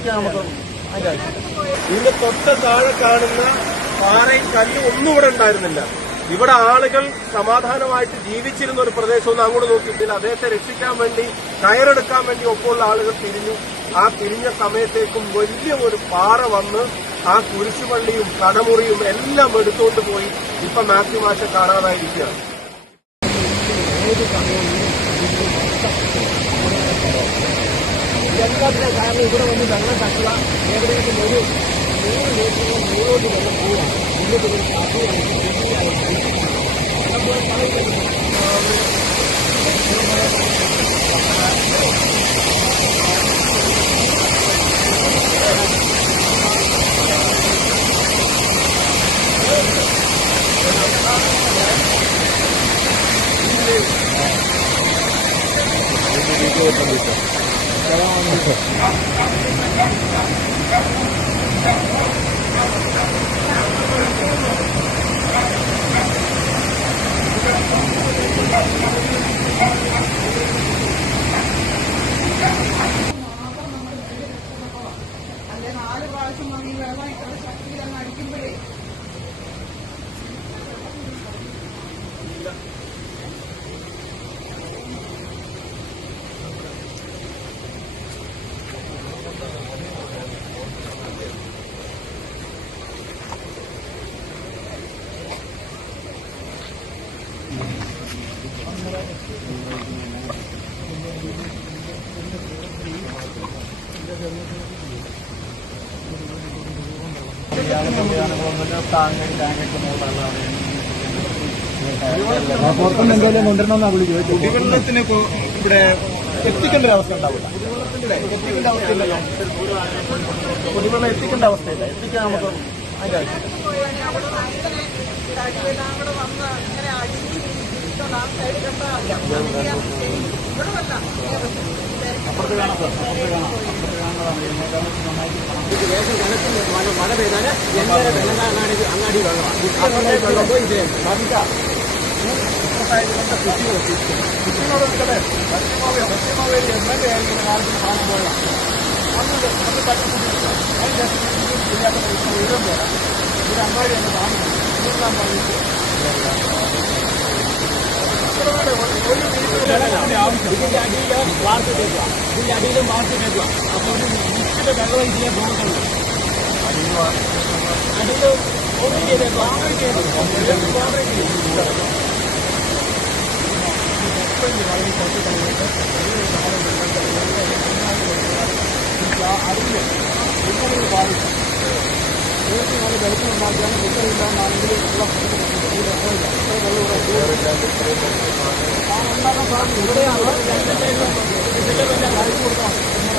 എത്തിക്കാൻ നമുക്ക്. അതിന്റെ ഇതിന്റെ തൊട്ട താഴെ കാണുന്ന പാറയും കല്ലും ഒന്നും ഇവിടെ ഉണ്ടായിരുന്നില്ല. ഇവിടെ ആളുകൾ സമാധാനമായിട്ട് ജീവിച്ചിരുന്ന ഒരു പ്രദേശം ഒന്ന് അങ്ങോട്ട് നോക്കിയിട്ടില്ല അദ്ദേഹത്തെ രക്ഷിക്കാൻ വേണ്ടി കയറെടുക്കാൻ വേണ്ടി ഒപ്പമുള്ള ആളുകൾ തിരിഞ്ഞു. ആ തിരിഞ്ഞ സമയത്തേക്കും വലിയ ഒരു പാറ വന്ന് ആ കുരിശുപള്ളിയും കടമുറിയും എല്ലാം എടുത്തുകൊണ്ട് പോയി ഇപ്പൊ മാത്യു മാഷ കാണാതായിരിക്കുകയാണ് എല്ലാത്തിനും കാരണം ഇവിടെ വന്ന് വെള്ളം തട്ടുക ഏകദേശം ഒരു നൂറ് മീറ്ററോളം മുകളിലോട്ട് വെള്ളം പോവുക. ഇന്നത്തെ ഒരു Thank അല്ലെ നാല് പ്രാവശ്യം വന്ന് ഈ വെള്ളം ഇത്ര ശക്തിയിൽ അങ്ങ് അടിക്കുമ്പോഴേ പുറത്തുനിന്ന് എന്തെങ്കിലും കൊണ്ടുവരണമെന്നാ വിളി ചോദിച്ചു കുടിവെള്ളത്തിന് ഇവിടെ എത്തിക്കേണ്ട ഒരു അവസ്ഥ ഉണ്ടാവില്ല. കുടിവെള്ളം എത്തിക്കേണ്ട അവസ്ഥയില്ല. എത്തിക്കാൻ നമുക്ക് അപ്പുറത്ത് കാണാം അപ്പുറത്ത് കാണാം അപ്പുറത്ത് ഇത് വേഗം കനത്തിന് മഴ മഴ പെയ്താൽ എങ്ങനെ വെള്ളം അങ്ങാടി വെള്ളമാണ് വെള്ളം പോയി ഇത് സാധിക്കാം കുട്ടികളോട് സത്യമാവേ സത്യമാവേ എം എൽ എ ആയിരിക്കുന്ന കാലത്തിന് കാണാൻ പോയതാണ് അന്ന് അത് തട്ടിപ്പിടിച്ചില്ല അതിന്റെ ചെയ്യാത്ത പൈസ ഉയരം പോരാ ഒരു അങ്ങാടി എന്നെ ഇതെല്ലാം പറഞ്ഞിട്ട് ഇതിന്റെ അടിയിൽ വാർത്ത കേൾക്കുക ഇതിന്റെ അടിയിലും വാർത്ത കേൾക്കുക അപ്പൊ ഒരു നിശ്ചിത വെള്ളം ഇതിലെ പോകുന്നുണ്ട് ഇങ്ങനെ ബാധിക്കും ഏറ്റവും നല്ല വെളുപ്പം ഉണ്ടാക്കിയാണ് ഇവിടെ ആ ഉണ്ടാക്കാൻ സാധിക്കും ഇവിടെയാണ്. ഇതിന്റെ കാഴ്ച കൊടുക്കണം ഇങ്ങനെ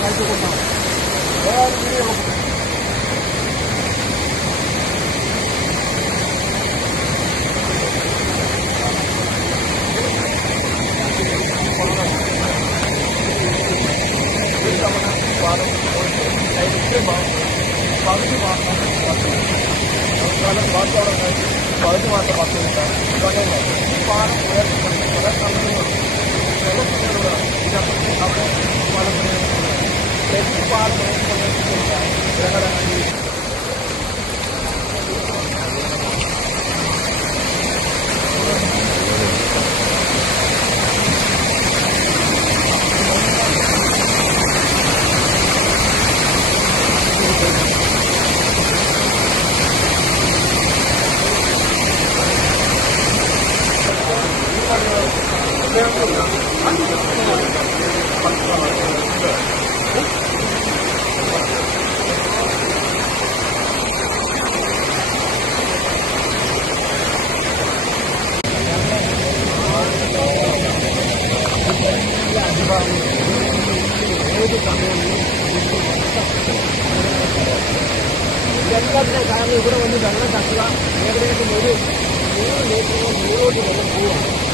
cuando എല്ലാത്തിനും കാരണം ഇവിടെ വന്ന് വെള്ളം തട്ടുക ഏകദേശം ഒരു നൂറ്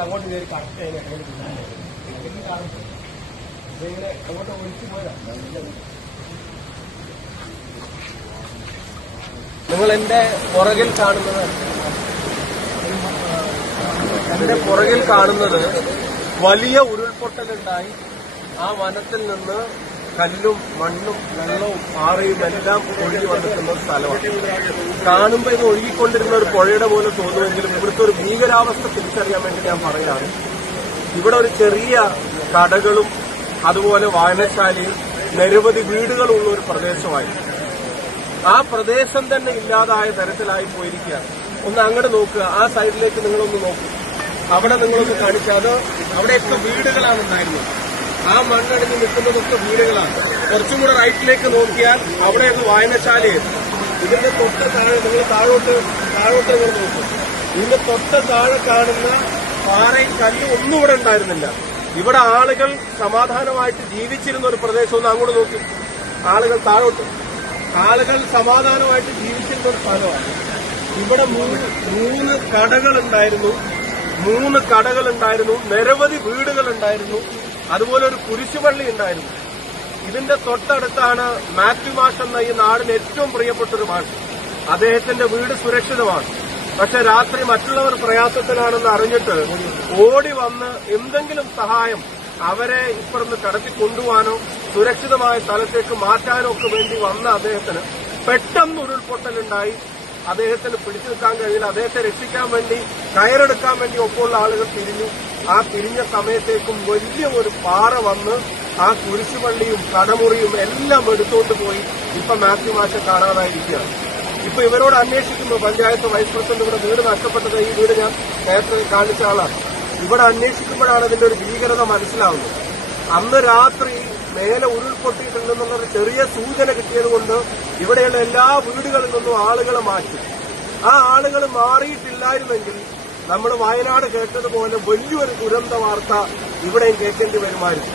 അങ്ങോട്ട് കറക്റ്റ് ഇങ്ങനെ അങ്ങോട്ട് പോയതാ നിങ്ങൾ എന്റെ പുറകിൽ കാണുന്നത് എന്റെ പുറകിൽ കാണുന്നത് വലിയ ഉരുൾപൊട്ടലുണ്ടായി. ആ വനത്തിൽ നിന്ന് കല്ലും മണ്ണും വെള്ളവും പാറയും എല്ലാം ഒഴുകി വന്നിട്ടുള്ള ഒരു സ്ഥലമാണ്. കാണുമ്പോൾ ഇത് ഒഴുകിക്കൊണ്ടിരുന്ന ഒരു പുഴയുടെ പോലെ തോന്നുമെങ്കിലും ഇവിടുത്തെ ഒരു ഭീകരാവസ്ഥ തിരിച്ചറിയാൻ വേണ്ടി ഞാൻ പറയാണ് ഇവിടെ ഒരു ചെറിയ കടകളും അതുപോലെ വായനശാലയും നിരവധി വീടുകളുള്ള ഒരു പ്രദേശമായി. ആ പ്രദേശം തന്നെ ഇല്ലാതായ തരത്തിലായി പോയിരിക്കുകയാണ്. ഒന്ന് അങ്ങോട്ട് നോക്കുക. ആ സൈഡിലേക്ക് നിങ്ങളൊന്ന് നോക്കൂ. അവിടെ നിങ്ങളൊന്ന് അത് അവിടെയൊക്കെ വീടുകളാണ് ഉണ്ടായിരുന്നത്. ആ മണ്ണടിഞ്ഞ് നിൽക്കുന്നതൊക്കെ വീടുകളാണ്. കുറച്ചും കൂടെ റൈറ്റിലേക്ക് നോക്കിയാൽ അവിടെയൊക്കെ വായനശാലയാണ് ഇതിന്റെ തൊട്ട താഴെ നിങ്ങൾ താഴോട്ട് താഴോട്ട് നിങ്ങൾ നോക്കും. ഇതിന്റെ തൊട്ട താഴെ കാണുന്ന പാറയും കല്ലും ഒന്നും ഇവിടെ ഉണ്ടായിരുന്നില്ല. ഇവിടെ ആളുകൾ സമാധാനമായിട്ട് ജീവിച്ചിരുന്ന ഒരു പ്രദേശം അങ്ങോട്ട് നോക്കി. ആളുകൾ താഴോട്ട്. ആളുകൾ സമാധാനമായിട്ട് ജീവിച്ചിരുന്ന ഒരു സ്ഥലമാണ്. ഇവിടെ മൂന്ന് മൂന്ന് കടകളുണ്ടായിരുന്നു. മൂന്ന് കടകൾ ഉണ്ടായിരുന്നു നിരവധി വീടുകളുണ്ടായിരുന്നു. അതുപോലെ ഒരു കുരിശുപള്ളി ഉണ്ടായിരുന്നു. ഇതിന്റെ തൊട്ടടുത്താണ് മാത്യു മാഷ് എന്ന ഈ നാടിന് ഏറ്റവും പ്രിയപ്പെട്ട ഒരു മാഷ്. അദ്ദേഹത്തിന്റെ വീട് സുരക്ഷിതമാണ്. പക്ഷെ രാത്രി മറ്റുള്ളവർ പ്രയാസത്തിലാണെന്ന് അറിഞ്ഞിട്ട് ഓടി വന്ന് എന്തെങ്കിലും സഹായം അവരെ ഇപ്പുറന്ന് കടത്തി കൊണ്ടുപോകാനോ സുരക്ഷിതമായ സ്ഥലത്തേക്ക് മാറ്റാനോ ഒക്കെ വേണ്ടി വന്ന അദ്ദേഹത്തിന് പെട്ടെന്ന് ഉരുൾപൊട്ടലുണ്ടായി. അദ്ദേഹത്തിന് പിടിച്ചു നിൽക്കാൻ കഴിയില്ല. അദ്ദേഹത്തെ രക്ഷിക്കാൻ വേണ്ടി കയറെടുക്കാൻ വേണ്ടി ഒപ്പമുള്ള ആളുകൾ തിരിഞ്ഞു. ആ തിരിഞ്ഞ സമയത്തേക്കും വലിയ ഒരു പാറ വന്ന് ആ കുരിശുപള്ളിയും കടമുറിയും എല്ലാം എടുത്തുകൊണ്ട് പോയി ഇപ്പൊ മാത്യു മാഷ കാണാതായിരിക്കുകയാണ് ഇപ്പൊ ഇവരോട് അന്വേഷിക്കുന്നു പഞ്ചായത്ത് വൈസ് പ്രസിഡന്റ് ഇവിടെ വീട് നഷ്ടപ്പെട്ടത് ഈ വീട് ഞാൻ നേരത്തെ കാണിച്ച ആളാണ്. ഇവിടെ അന്വേഷിക്കുമ്പോഴാണ് ഇതിന്റെ ഒരു ഭീകരത മനസ്സിലാവുന്നത്. അന്ന് രാത്രി മേലെ ഉരുൾപൊട്ടിയിട്ടുണ്ടെന്നുള്ള ചെറിയ സൂചന കിട്ടിയത് കൊണ്ട് ഇവിടെയുള്ള എല്ലാ വീടുകളിൽ നിന്നും ആളുകളെ മാറ്റി. ആ ആളുകൾ മാറിയിട്ടില്ലായിരുന്നെങ്കിൽ നമ്മൾ വയനാട് കേട്ടതുപോലെ വലിയൊരു ദുരന്ത വാർത്ത ഇവിടെയും കേൾക്കേണ്ടി വരുമായിരുന്നു.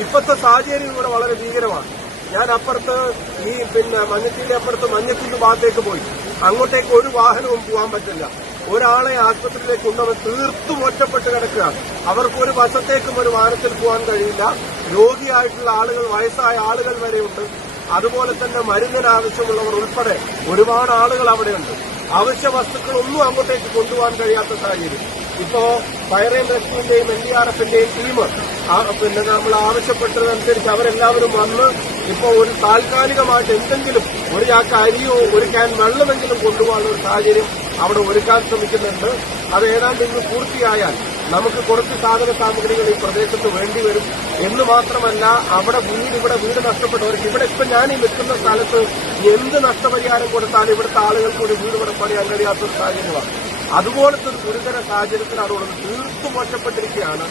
ഇപ്പോഴത്തെ സാഹചര്യം ഇവിടെ വളരെ ഭീകരമാണ്. ഞാൻ അപ്പുറത്ത് ഈ പിന്നെ മഞ്ഞത്തിന്റെ അപ്പുറത്ത് മഞ്ഞത്തിന്റെ ഭാഗത്തേക്ക് പോയി. അങ്ങോട്ടേക്ക് ഒരു വാഹനവും പോകാൻ പറ്റില്ല. ഒരാളെ ആശുപത്രിയിലേക്ക് കൊണ്ടുവന്ന് തീർത്തും ഒറ്റപ്പെട്ട് കിടക്കുകയാണ്. അവർക്ക് ഒരു വശത്തേക്കും ഒരു വാഹനത്തിൽ പോകാൻ കഴിയില്ല. രോഗിയായിട്ടുള്ള ആളുകൾ വയസ്സായ ആളുകൾ വരെയുണ്ട്. അതുപോലെ തന്നെ മരുന്നിന് ആവശ്യമുള്ളവർ ഉൾപ്പെടെ ഒരുപാട് ആളുകൾ അവിടെയുണ്ട്. അവശ്യ വസ്തുക്കളൊന്നും അങ്ങോട്ടേക്ക് കൊണ്ടുപോകാൻ കഴിയാത്ത സാഹചര്യം. ഇപ്പോ ഫയർ ആൻഡ് റെസ്ക്യൂവിന്റെയും എൻ ഡി ആർ എഫിന്റെയും ടീം പിന്നെ നമ്മൾ ആവശ്യപ്പെട്ടതനുസരിച്ച് അവരെല്ലാവരും വന്ന് ഇപ്പോ ഒരു താൽക്കാലികമായിട്ട് എന്തെങ്കിലും ഒരു ചാക്ക് അരിയോ ഒരു ക്യാൻ വെള്ളമെങ്കിലും കൊണ്ടുപോകാനുള്ള ഒരു സാഹചര്യം അവിടെ ഒരുക്കാൻ ശ്രമിക്കുന്നുണ്ട്. അത് ഏതാണ്ട് ഇന്ന് പൂർത്തിയായാൽ നമുക്ക് കുറച്ച് സാധന സാമഗ്രികൾ ഈ പ്രദേശത്ത് വേണ്ടിവരും എന്ന് മാത്രമല്ല അവിടെ വീട് ഇവിടെ വീട് നഷ്ടപ്പെട്ടവർക്ക് ഇവിടെ ഇപ്പൊ ഞാൻ ഈ നിൽക്കുന്ന സ്ഥലത്ത് എന്ത് നഷ്ടപരിഹാരം കൊടുത്താലും ഇവിടുത്തെ ആളുകൾക്ക് ഒരു വീട് ഇവിടെ പണിയാൻ കഴിയാത്ത സാഹചര്യമാണ്. അതുപോലത്തെ ഒരു ഗുരുതര സാഹചര്യത്തിലാണ് ഉള്ളത്. തീർത്തും മോശപ്പെട്ടിരിക്കുകയാണ്.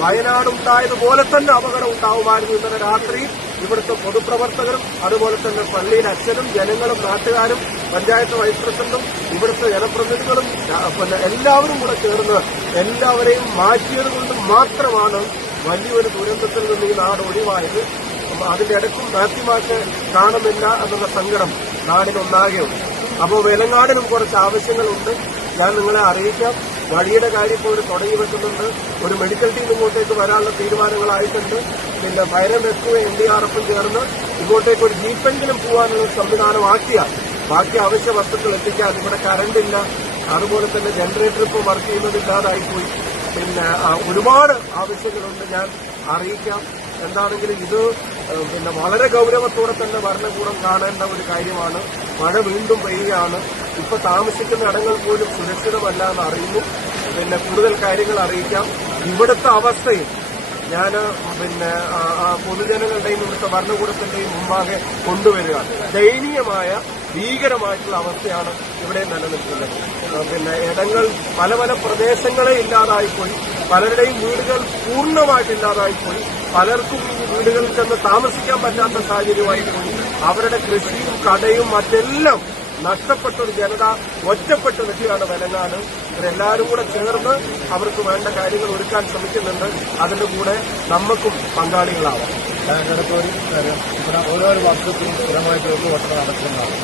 വയനാടുണ്ടായതുപോലെ തന്നെ അപകടം ഉണ്ടാവുമായിരുന്നു. ഇന്നലെ രാത്രി ഇവിടുത്തെ പൊതുപ്രവർത്തകരും അതുപോലെ തന്നെ പള്ളിയിലെ അച്ഛനും ജനങ്ങളും നാട്ടുകാരും പഞ്ചായത്ത് വൈസ് പ്രസിഡന്റും ഇവിടുത്തെ ജനപ്രതിനിധികളും പിന്നെ എല്ലാവരും കൂടെ ചേർന്ന് എല്ലാവരെയും മാറ്റിയത് കൊണ്ട് മാത്രമാണ് വലിയൊരു ദുരന്തത്തിൽ നിന്ന് ഈ നാട് ഒഴിവായത്. അതിന്റെ ഇടയ്ക്കും മാറ്റിമാക്ക് കാണുന്നില്ല എന്നുള്ള സങ്കടം നാടിനൊന്നാകെയുണ്ട് അപ്പോൾ വെലങ്ങാടിനും കുറച്ച് ആവശ്യങ്ങളുണ്ട്. ഞാൻ നിങ്ങളെ അറിയിക്കാം. വഴിയുടെ കാര്യം ഇപ്പോൾ തുടങ്ങി വെക്കുന്നുണ്ട്. ഒരു മെഡിക്കൽ ടീം ഇങ്ങോട്ടേക്ക് വരാനുള്ള തീരുമാനങ്ങളായിട്ടുണ്ട്. പിന്നെ fire and N D R എഫും ചേർന്ന് ഇങ്ങോട്ടേക്ക് ഒരു ജീപ്പെങ്കിലും പോകാനുള്ള സംവിധാനമാക്കിയാൽ ബാക്കി അവശ്യ വസ്തുക്കൾ എത്തിക്കാൻ ഇവിടെ കറണ്ട് ഇല്ല. അതുപോലെ തന്നെ ജനറേറ്റർ ഇപ്പോൾ വർക്ക് ചെയ്യുന്നതില്ലാതായിപ്പോയി പിന്നെ ഒരുപാട് ആവശ്യങ്ങളുണ്ട് ഞാൻ അറിയിക്കാം. എന്താണെങ്കിലും ഇത് പിന്നെ വളരെ ഗൗരവത്തോടെ തന്നെ ഭരണകൂടം കാണേണ്ട ഒരു കാര്യമാണ്. മഴ വീണ്ടും പെയ്യുകയാണ്. ഇപ്പൊ താമസിക്കുന്ന ഇടങ്ങൾ പോലും സുരക്ഷിതമല്ല എന്ന് അറിയുന്നു. പിന്നെ കൂടുതൽ കാര്യങ്ങൾ അറിയിക്കാം. ഇവിടുത്തെ അവസ്ഥയിൽ ഞാൻ പിന്നെ പൊതുജനങ്ങളുടെയും ഇവിടുത്തെ ഭരണകൂടത്തിന്റെയും മുമ്പാകെ കൊണ്ടുവരിക ദയനീയമായ ഭീകരമായിട്ടുള്ള അവസ്ഥയാണ് ഇവിടെ നിലനിൽക്കുന്നത്. പിന്നെ ഇടങ്ങൾ പല പല പ്രദേശങ്ങളെ ഇല്ലാതായിപ്പോയി. പലരുടെയും വീടുകൾ പൂർണമായിട്ട് ഇല്ലാതായിപ്പോയി. പലർക്കും വീടുകളിൽ ചെന്ന് താമസിക്കാൻ പറ്റാത്ത സാഹചര്യമായി പോയി അവരുടെ കൃഷിയും കടയും മറ്റെല്ലാം നഷ്ടപ്പെട്ട ഒരു ജനത ഒറ്റപ്പെട്ട് നിൽക്കുകയാണ് വെലങ്ങാട് ഇവരെല്ലാവരും കൂടെ ചേർന്ന് അവർക്ക് വേണ്ട കാര്യങ്ങൾ ഒരുക്കാൻ ശ്രമിക്കുന്നുണ്ട്. അതിന്റെ കൂടെ നമുക്കും പങ്കാളികളാവാം. ഓരോ ഇവിടെ സ്ഥിരമായിട്ട് ഉരുൾപൊട്ടൽ നടക്കുന്നതാണ്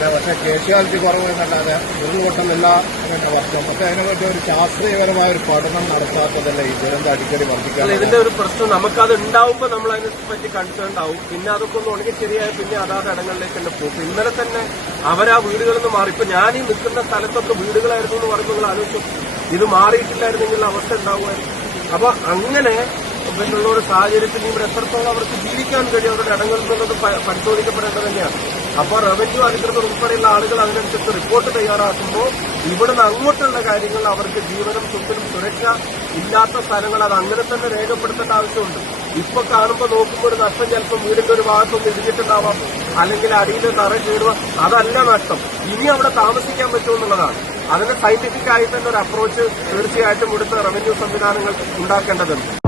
പിന്നെ പക്ഷേ കേഷ്വാലിറ്റി കുറവ് എന്നല്ലാതെ ഉരുൾപൊട്ടലില്ല എന്ന വർഷം പക്ഷേ അതിനെപ്പറ്റി ഒരു ശാസ്ത്രീയപരമായ ഒരു പഠനം നടത്താത്തതല്ല ഈ ദുരന്ത അടിക്കടി വർദ്ധിക്കാൻ ഇതിന്റെ ഒരു പ്രശ്നം നമുക്കത് ഉണ്ടാവുമ്പോൾ നമ്മൾ അതിനെ പറ്റി കൺസേൺ ആവും. പിന്നെ അതൊക്കെ ഒന്ന് ഉണങ്ങി ശരിയായ പിന്നെ അതാത് ഇടങ്ങളിലേക്ക് തന്നെ പോകും. ഇന്നലെ തന്നെ അവരാ വീടുകളിൽ നിന്ന് മാറി. ഇപ്പൊ ഞാൻ ഈ നിൽക്കുന്ന സ്ഥലത്തൊക്കെ വീടുകളായിരുന്നു എന്ന് പറഞ്ഞു നിങ്ങൾ ആലോചിച്ചു. ഇത് മാറിയിട്ടില്ലായിരുന്നെങ്കിൽ അവസ്ഥ ഉണ്ടാവുമായിരുന്നു അപ്പൊ അങ്ങനെ പിന്നുള്ള ഒരു സാഹചര്യത്തിൽ ഇവിടെ എത്രത്തോളം അവർക്ക് ജീവിക്കാൻ കഴിയും അവരുടെ ഇടങ്ങളിൽ നിന്നത് പരിശോധിക്കപ്പെടേണ്ടത് തന്നെയാണ്. അപ്പോൾ റവന്യൂ അധികൃതർ ഉൾപ്പെടെയുള്ള ആളുകൾ അതിനനുസരിച്ച് റിപ്പോർട്ട് തയ്യാറാക്കുമ്പോൾ ഇവിടുന്ന് അങ്ങോട്ടുള്ള കാര്യങ്ങൾ അവർക്ക് ജീവനും സ്വത്തിനും സുരക്ഷ ഇല്ലാത്ത സ്ഥലങ്ങൾ അത് അങ്ങനെ തന്നെ രേഖപ്പെടുത്തേണ്ട ആവശ്യമുണ്ട്. ഇപ്പൊ കാണുമ്പോൾ നോക്കുമ്പോൾ ഒരു നഷ്ടം ചിലപ്പോൾ വീടിന്റെ ഒരു ഭാഗത്തൊന്ന് ഇടിഞ്ഞിട്ടുണ്ടാവാം. അല്ലെങ്കിൽ അടിയിൽ തറ കീടുക അതല്ല നഷ്ടം. ഇനി അവിടെ താമസിക്കാൻ പറ്റുമെന്നുള്ളതാണ് അതിന് സയന്റിഫിക് ആയി തന്നെ ഒരു അപ്രോച്ച് തീർച്ചയായിട്ടും ഇവിടുത്തെ റവന്യൂ സംവിധാനങ്ങൾ ഉണ്ടാക്കേണ്ടതുണ്ട്.